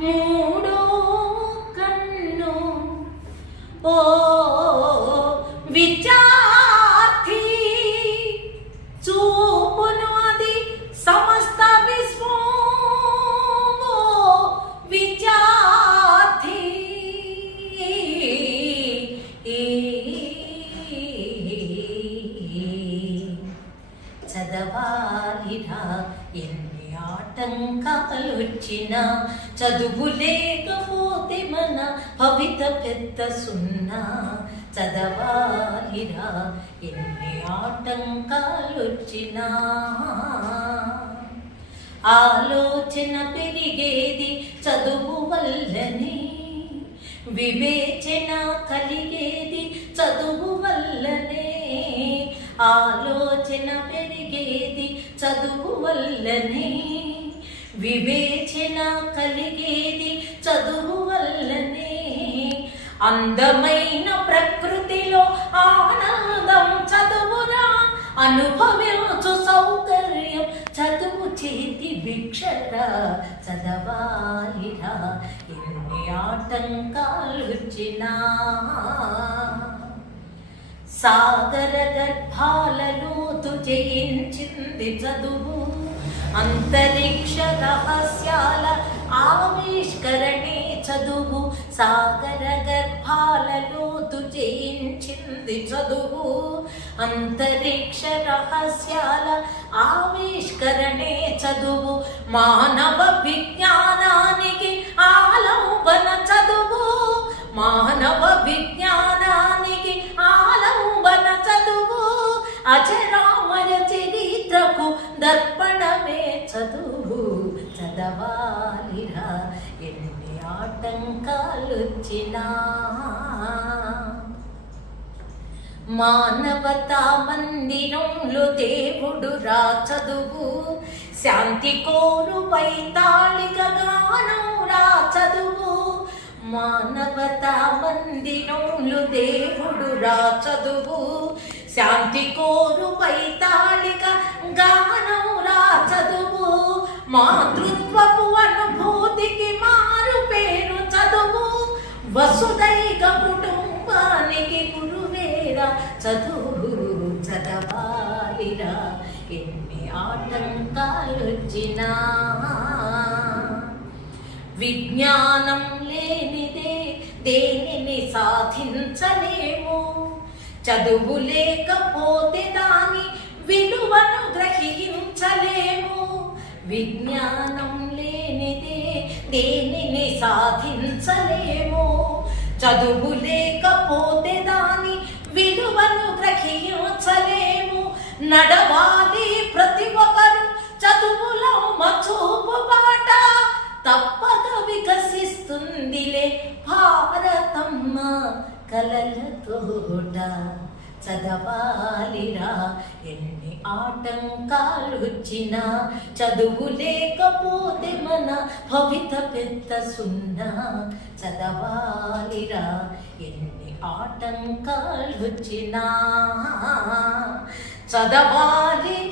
ಮೂಡೋ ಕಣ್ಣು ಓ ఆటంకాలొచ్చినా చదువు లేకపోతే మన భవిత పెద్ద సున్నా. చదవాలిరా ఎన్ని ఆటంకాలొచ్చినా. ఆలోచన పెరిగేది చదువు వల్లనే. వివేచన కలిగేది చదువు వల్లనే. ఆలోచన పెరిగేది చదువు వల్లనే. వివేచన కలిగేది చదువు వల్లనే. అందమైన ప్రకృతిలో ఆనందం చదువురా అనుభవించు సౌకర్యం చదువు చేతి భిక్షరా చదవాలిరా ఎన్ని ఆటంకాలు వచ్చినా. సాగర గర్భాలలోతు జయించింది చదువు. అంతరిక్ష రహస్యాల ఆవిష్కరణే చదువు. సాగర గర్భాలలో జయించింది చదువు. అంతరిక్ష రహస్యాల ఆవిష్కరణే చదువు. మానవ విజ్ఞానానికి ఆలంబన చదువు. మానవ చదవాలిరా ఎన్ని ఆటంకాలొచ్చినా. మానవతా మందిరంలో దేవుడు రా చదువు శాంతి కోరు వైతాళిక గానం రా చదువు. మానవతా మందిరంలో దేవుడు రా చదువు శాంతి కోరు వైతాళిక గానం రా చదువు. మాతృ వసుదైక కుటుంబానికి గురువేరా చదువు చదవాలిరా. ఎన్ని ఆటంకాలొచ్చినా విజ్ఞానం లేనిదే దేనిని సాధించలేము. చదువు లేకపోతే దాని విలువను గ్రహించలేము. విజ్ఞానం లేనిదే దేనిని సాధించలేమో. చదువు లేకపోతే దాని విలువను గ్రహించలేము. నడవాలి ప్రతి ఒక్కరు చదువులో మచూపు బాట తప్పక వికసిస్తుందిలే భారతమ్మ కలల తోట. చదవాలిరా ఎన్ని ఆటంకాలు వచ్చినా చదువు లేకపోతే భవిత పెద్ద సున్నా చదవాలిరా ఎన్ని ఆటంకాలు వచ్చినా. చదవాలి